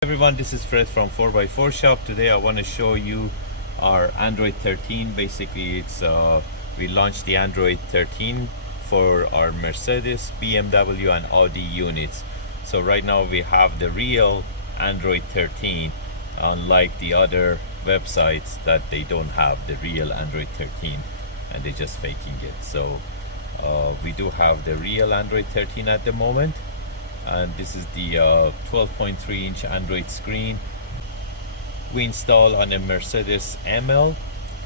Everyone, this is Fred from 4x4 Shop. Today I want to show you our Android 13. Basically, we launched the Android 13 for our Mercedes, BMW and Audi units. So right now we have the real Android 13, unlike the other websites that they don't have the real Android 13 and they're just faking it. So we do have the real Android 13 at the moment, and this is the 12.3 inch Android screen we installed on a Mercedes ML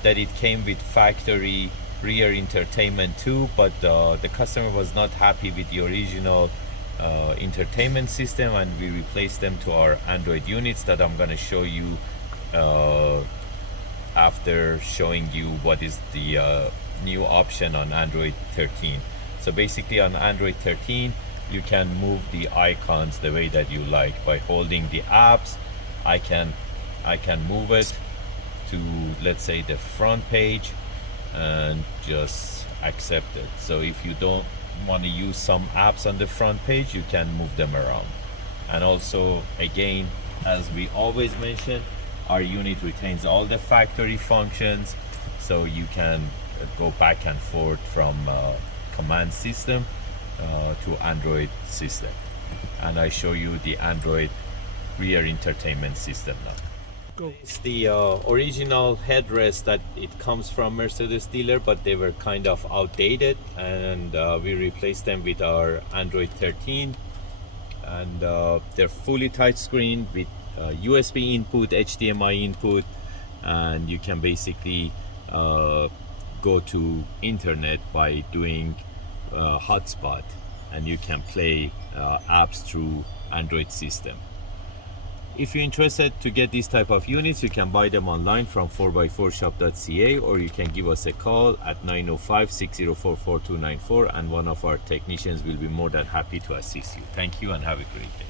that it came with factory rear entertainment too, but the customer was not happy with the original entertainment system, and we replaced them to our Android units that I'm going to show you after showing you what is the new option on Android 13. So basically on Android 13 you can move the icons the way that you like. By holding the apps, I can move it to, let's say, the front page and just accept it. So if you don't want to use some apps on the front page, you can move them around. And also, again, as we always mention, our unit retains all the factory functions, so you can go back and forth from command system to Android system. And I show you the Android rear entertainment system now. Go. It's the original headrest that it comes from Mercedes dealer, but they were kind of outdated, and we replaced them with our Android 13, and they're fully touchscreen with USB input, HDMI input, and you can basically go to internet by doing hotspot, and you can play apps through Android system. If you're interested to get these type of units, you can buy them online from 4x4shop.ca, or you can give us a call at 905-604-4294, and one of our technicians will be more than happy to assist you. Thank you and have a great day.